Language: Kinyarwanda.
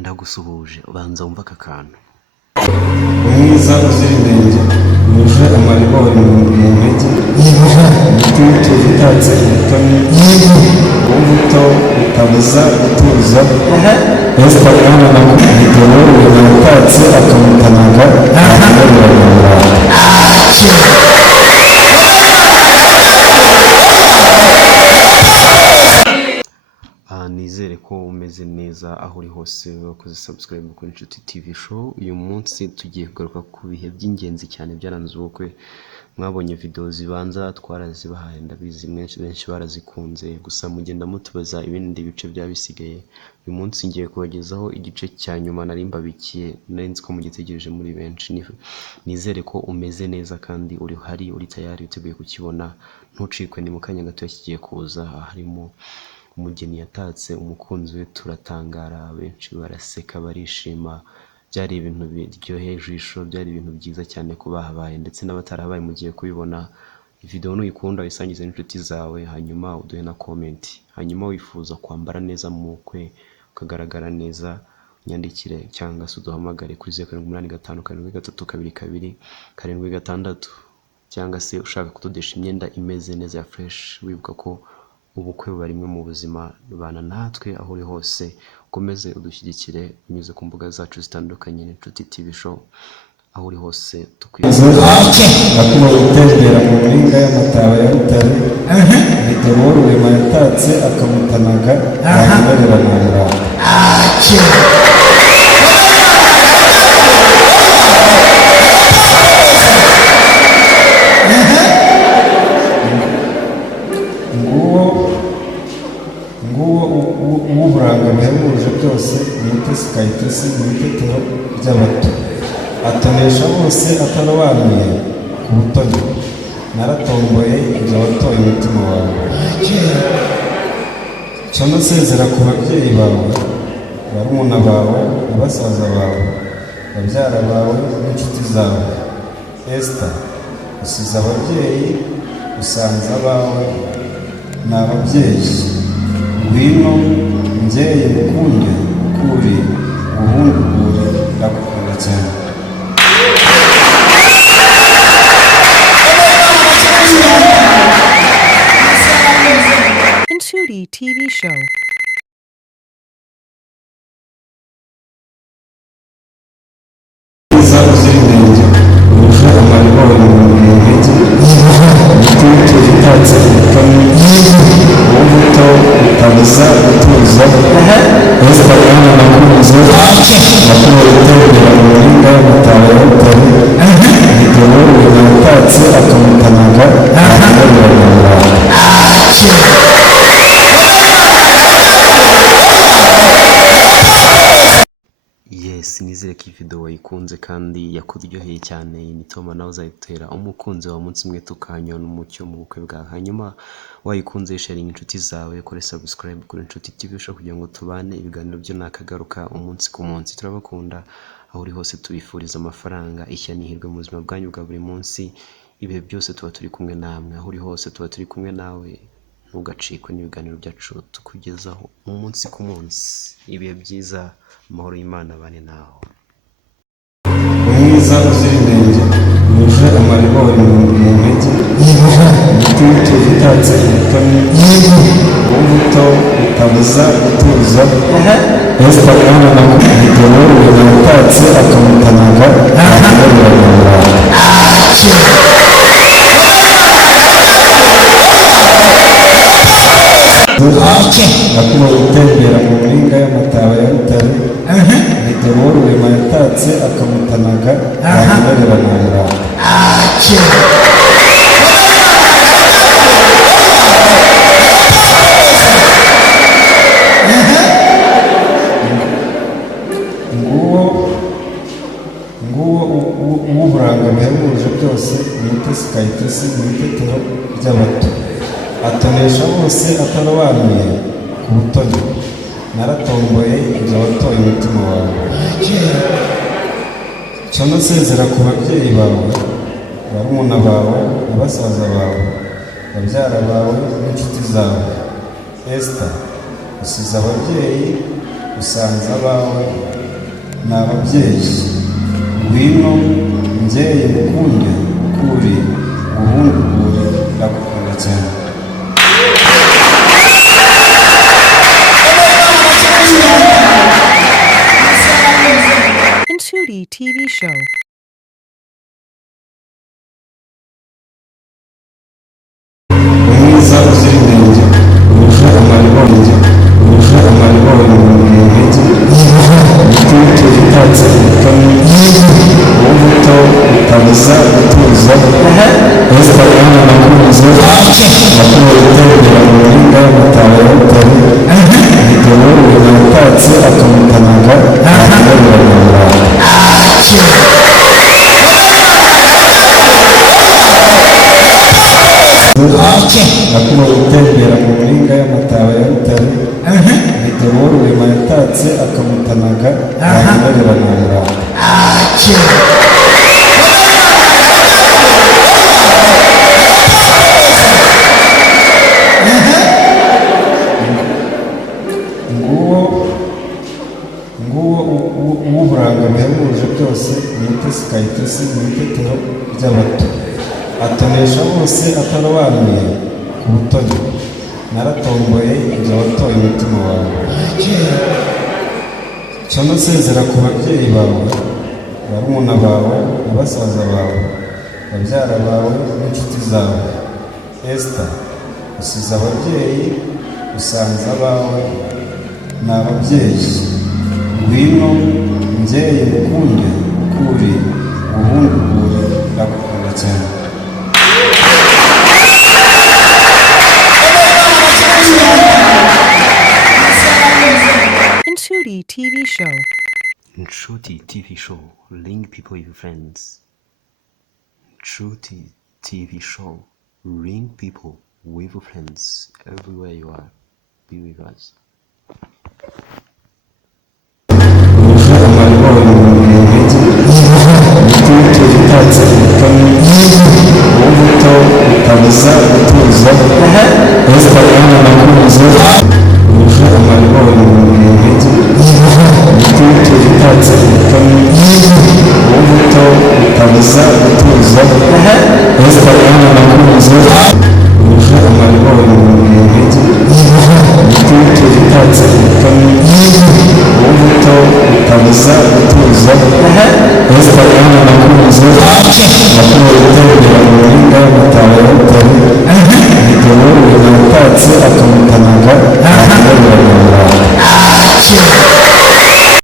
ndagusuhuje ubanza wumva aka kantu umwiza uzira inenge wuje amaribori mu ntege umutima utuje utatse umutoni w'ubuto utabuza gutuza Esther mwana na Video uyu utatse akamutanaga nizere ko umeze neza aho uri hose wakoze subscribe kuri Inshuti TV show. Uyu munsi tugiye kugaruka ku bihe by'ingenzi cyane byaranze ubukwe. Mwabonye video zibanza twarazibahaye ndabizi benshi barazikunze, gusa mugenda mutubaza ibindi bice byabisigaye. Uyu munsi ngiye kubagezaho igice cya nyuma nari mbabikiye, nari nzi ko mugitegereje muri benshi. Nizere ko umeze neza kandi uri tayari witeguye kukibona. Ntucikwe, ni mu kanya gato kigiye kuza. Harimo umugeni yatatse umukunzi we, turatangara, benshi baraseka barishima. Byari ibintu biryoheye ijisho, byari ibintu byiza cyane kubahabaye, ndetse n'abatarabaye mugiye kubibona. Video nuyikunda isangize n'inshuti zawe, hanyuma uduhe na comment. Hanyuma wifuza kwambara neza mu bukwe ukagaragara neza, nyandikire cyangwa se uduhamagare kuri 0785732276, cyangwa se ushaka kutudesha imyenda imeze neza ya fresh. Wibuka ko ubukwe buba rimwe mu buzima, bana natwe aho uri hose. Ukomeze udushyigikire unyuze ku mbuga zacu zitandukanye, Inshuti TV show aho uri hose tukwiza. Nakuma gutembera mu mpinga y'amataba ya Rutare, Video uyu yatatse akamutanaga ahagarara mu murava. Uburanga buhebuje byose Umutesi Kayitesi mu itetero ry'abato, atonesha bose atarobanuye ku butoni. Naratomboye ibyo watoye umutima wawe. Cyo nsezera ku babyeyi bawe, barumuna bawe, basaza bawe, babyara bawe n'inshuti zawe. Esther, usize ababyeyi, usanze abawe ni ababyeyi. Ngwino njyewe mukunde kuri ubundi buri ndakukunda cyane. Inshuti TV show. Umwiza uzira inenge wuje amaribori mu ntege umutima utuje utatse umutoni w'ubuto utabuza gutuza Esther mwana na Video gutembera mu mpinga y'amataba ya Rutare, Video uyu yatatse akamutanaga ahagarara mu murava. Yes, nizere ko iyi video wayikunze kandi yakuryoheye cyane. Imitoma nawe uzayitera umukunzi wa munsi umwe tukanyona umucyo mu bukwe bwawe. Hanyuma wayikunze sharing inshuti zawe, kore subscribe kuri Inshuti TV show kugira ngo tubane ibiganiro byo nakagaruka umunsi ku munsi. Turabakunda aho uri hose, tubifuriza amafaranga, ishya n'ihirwe mu buzima bwanyu bwa buri munsi. Ibihe byose tuba turi kumwe namwe, aho uri hose tuba turi kumwe nawe. Ntugacikwe n'ibiganiro byacu tukugezaho umunsi ku munsi. Ibihe byiza, amahoro y'Imana bane nawe. Umwiza uzira inenge wuje amaribori mu ntege umutima utuje utatse umutoni w'ubuto utabuza gutuza Esther mwana na Video uyu yatatse akamutanaga ahagarara mu murava. Nakuma gutembera mu mpinga y'amataba ya Rutare, Video uyu yatatse akamutanaga ahagarara mu murava. Uburanga buhebuje byose Umutesi Kayitesi mu itetero ry'abato, atonesha bose atarobanuye ku butoni. Naratomboye ibyo watoye umutima wawe. Cyo nsezera ku babyeyi bawe, barumuna bawe, basaza bawe, babyara bawe n'inshuti zawe. Esther, usize ababyeyi, usanze abawe ni ababyeyi. Ngwino mbyeyi mukunde ukuri ubuhungukure, ndagukunda cyane. Inshuti TV show. Umwiza uzira inenge, urusha amaribonge, urusha amaribonge mu ntege, ibitutu bitatse ubutoni, ubuto butabuza gutuza. Esther mwana nakunze, nakuwe gutembera mu mpinga y'amataba ya Butare, Video yatatse akamutanaga, akamubera nakuwe gutembera mu mpinga y'amataba ya Butare, Video Rwema yatatse akamutanaga, akamubera Nyamuranga. Nguwo uw'uburanga buhebuje byose, Umutesi Kayitesi mu itetero ry'abato, atonesha bose atarobanuye ku butoni. Naratomboye ibyo watoye umutima wawe. Cyo nusezera ku babyeyi bawe, barumuna bawe na basaza bawe, babyara bawe n'inshuti zawe. Esther, usize ababyeyi, usanze abawe ni ababyeyi. Ngwino mbyeyi mukunde ukuri ubuhungukure, ndagukunda cyane. Inshuti TV show. Inshuti TV show, link people with your friends. Inshuti TV show, link people with your friends everywhere you are. Be with us.